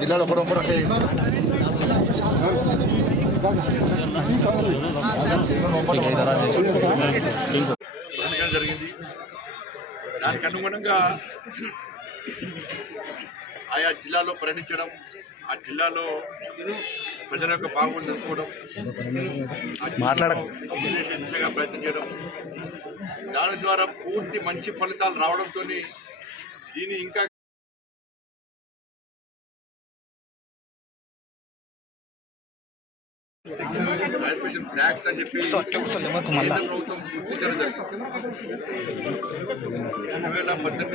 జిల్లాలో జరిగింది. దానికి అనుగుణంగా ఆయా జిల్లాలో పర్యటించడం, ఆ జిల్లాలో ప్రజల యొక్క బాగుండి తెలుసుకోవడం, దిశగా ప్రయత్నం చేయడం, దాని ద్వారా పూర్తి మంచి ఫలితాలు రావడంతో దీన్ని ఇంకా ఫ్లాగ్స్ అని చెప్పి ప్రభుత్వం గుర్తించడం జరిగింది. 2018